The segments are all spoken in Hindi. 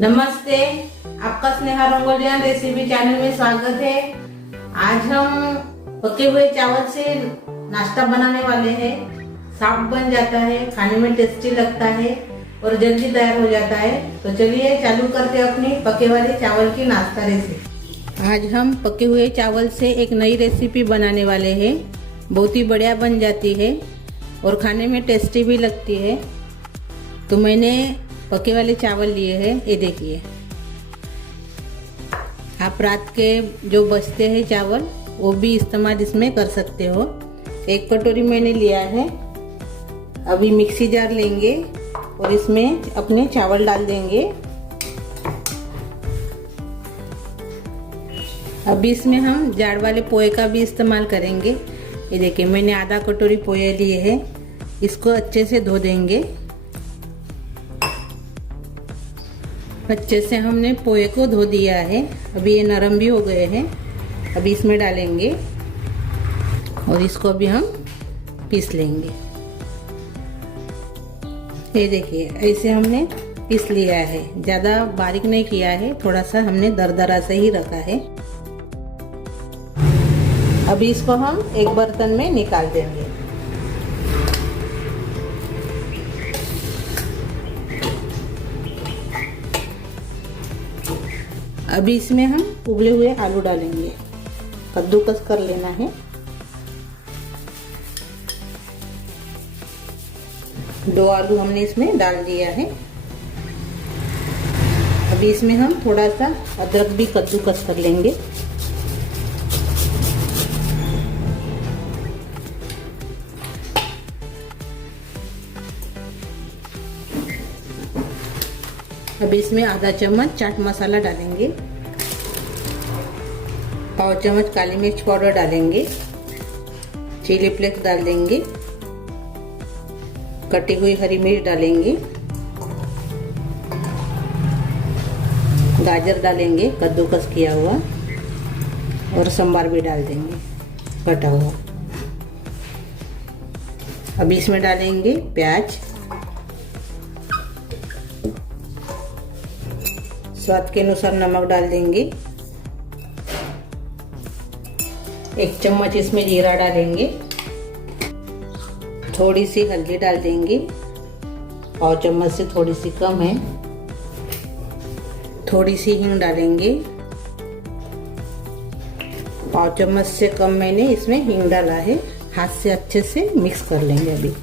नमस्ते, आपका स्नेहा रंगोलियन रेसिपी चैनल में स्वागत है। आज हम पके हुए चावल से नाश्ता बनाने वाले हैं। सॉफ्ट बन जाता है, खाने में टेस्टी लगता है और जल्दी तैयार हो जाता है। तो चलिए चालू करते हैं अपनी पके वाले चावल की नाश्ता रेसिपी। आज हम पके हुए चावल से एक नई रेसिपी बनाने वाले हैं। बहुत ही बढ़िया बन जाती है और खाने में टेस्टी भी लगती है। तो मैंने पके वाले चावल लिए हैं, ये देखिए। आप रात के जो बचते हैं चावल वो भी इस्तेमाल इसमें कर सकते हो। एक कटोरी मैंने लिया है। अभी मिक्सी जार लेंगे और इसमें अपने चावल डाल देंगे। अभी इसमें हम जाड़ वाले पोहे का भी इस्तेमाल करेंगे। ये देखिए, मैंने आधा कटोरी पोहे लिए हैं। इसको अच्छे से धो देंगे। अच्छे से हमने पोहे को धो दिया है। अभी ये नरम भी हो गए हैं। अभी इसमें डालेंगे और इसको भी हम पीस लेंगे। ये देखिए, ऐसे हमने पीस लिया है। ज़्यादा बारीक नहीं किया है, थोड़ा सा हमने दरदरा से ही रखा है। अभी इसको हम एक बर्तन में निकाल देंगे। अभी इसमें हम उबले हुए आलू डालेंगे। कद्दूकस कर लेना है। दो आलू हमने इसमें डाल दिया है। अभी इसमें हम थोड़ा सा अदरक भी कद्दूकस कर लेंगे। अभी इसमें आधा चम्मच चाट मसाला डालेंगे। पाव चम्मच काली मिर्च पाउडर डालेंगे। चिली फ्लेक्स डाल देंगे। कटी हुई हरी मिर्च डालेंगे। गाजर डालेंगे कद्दूकस किया हुआ और संबार भी डाल देंगे कटा हुआ। अभी इसमें डालेंगे प्याज। स्वाद के अनुसार नमक डाल देंगे। एक चम्मच इसमें जीरा डालेंगे। थोड़ी सी हल्दी डाल देंगे। पाव चम्मच से थोड़ी सी कम है। थोड़ी सी हींग डालेंगे। पाव चम्मच से कम मैंने इसमें हींग डाला है। हाथ से अच्छे से मिक्स कर लेंगे। अभी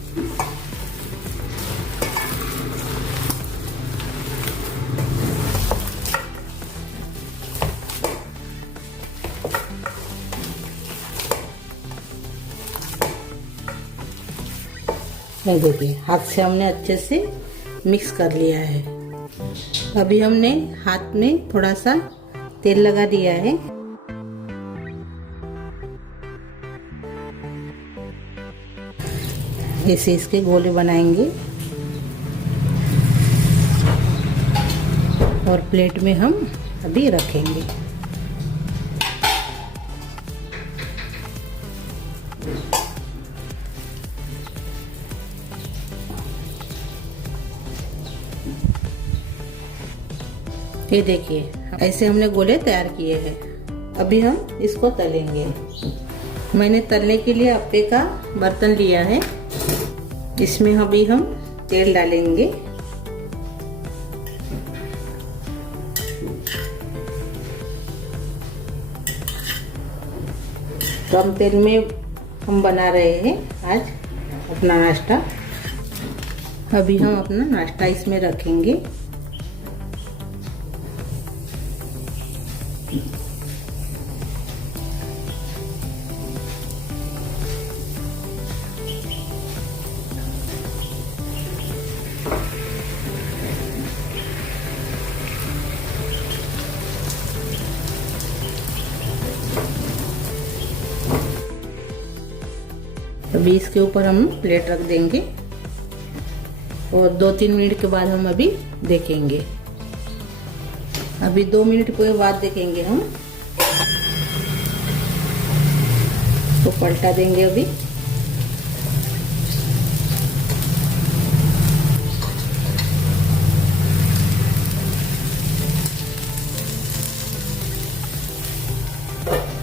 नहीं, देखिए हाथ से हमने अच्छे से मिक्स कर लिया है। अभी हमने हाथ में थोड़ा सा तेल लगा दिया है। ऐसे इसके गोले बनाएंगे और प्लेट में हम अभी रखेंगे। ये देखिए, ऐसे हमने गोले तैयार किए हैं। अभी हम इसको तलेंगे। मैंने तलने के लिए अप्पे का बर्तन लिया है। इसमें अभी हम तेल डालेंगे। कम तेल में हम बना रहे हैं आज अपना नाश्ता। अभी हम अपना नाश्ता इसमें रखेंगे। अभी इसके ऊपर हम प्लेट रख देंगे और 2-3 मिनट के बाद हम अभी देखेंगे। अभी 2 मिनट के बाद देखेंगे हम। तो पलटा देंगे। अभी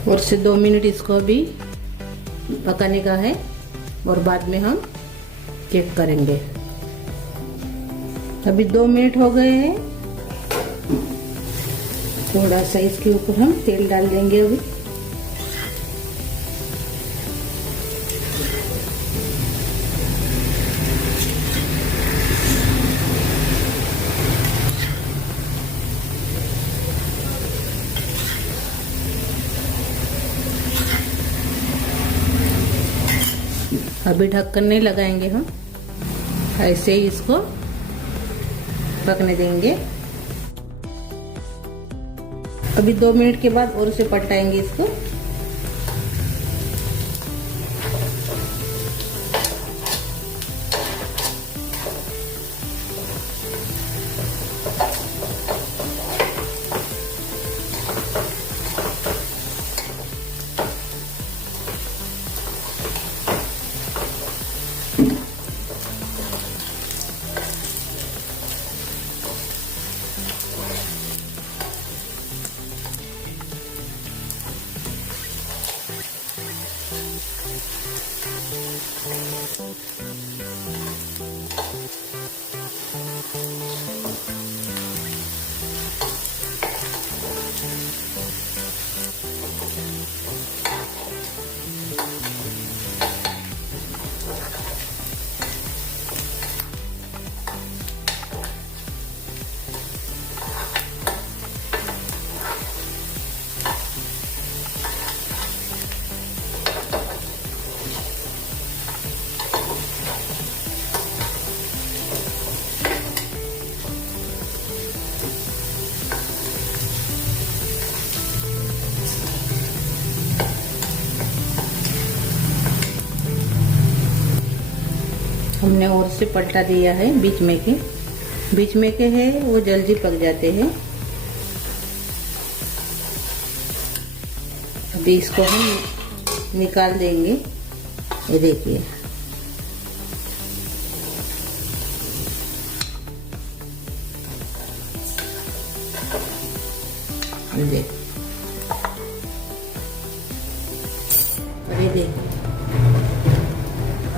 और से 2 मिनट इसको अभी पकाने का है और बाद में हम चेक करेंगे। अभी 2 मिनट हो गए हैं। थोड़ा सा इसके ऊपर हम तेल डाल देंगे अभी। अभी ढक्कन नहीं लगाएंगे हम, ऐसे ही इसको पकने देंगे। अभी 2 मिनट के बाद और से पलटाएंगे इसको। हमने और से पलटा दिया है। बीच में के है वो जल्दी पक जाते हैं। अभी इसको हम निकाल देंगे। ये देखिए, ये देखिए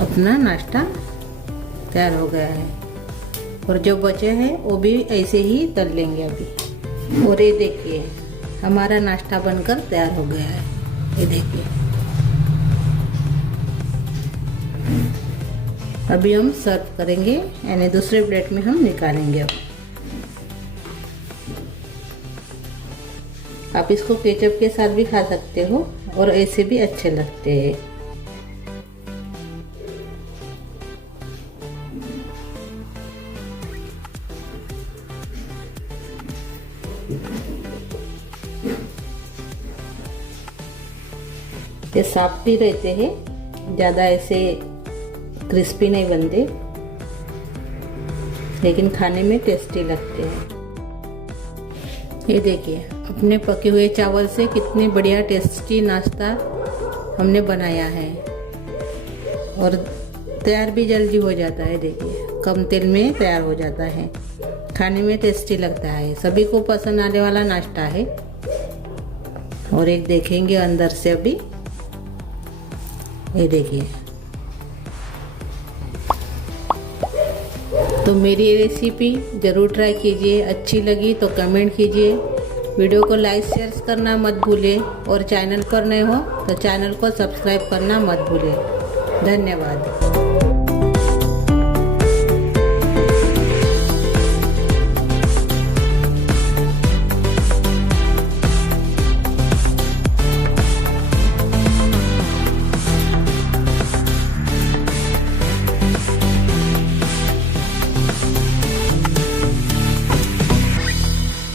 अपना नाश्ता तैयार हो गया है। और जो बचे हैं वो भी ऐसे ही तल लेंगे अभी। और ये देखिए हमारा नाश्ता बनकर तैयार हो गया है। ये देखिए, अभी हम सर्व करेंगे, यानी दूसरे प्लेट में हम निकालेंगे। अब आप इसको केचप के साथ भी खा सकते हो और ऐसे भी अच्छे लगते हैं। ये सॉफ्ट भी रहते हैं, ज़्यादा ऐसे क्रिस्पी नहीं बनते, लेकिन खाने में टेस्टी लगते हैं। ये देखिए अपने पके हुए चावल से कितनी बढ़िया टेस्टी नाश्ता हमने बनाया है और तैयार भी जल्दी हो जाता है। देखिए कम तेल में तैयार हो जाता है, खाने में टेस्टी लगता है, सभी को पसंद आने वाला नाश्ता है। और एक देखेंगे अंदर से अभी, ये देखिए। तो मेरी रेसिपी ज़रूर ट्राई कीजिए, अच्छी लगी तो कमेंट कीजिए, वीडियो को लाइक शेयर करना मत भूलें और चैनल पर नए हो तो चैनल को सब्सक्राइब करना मत भूलें। धन्यवाद।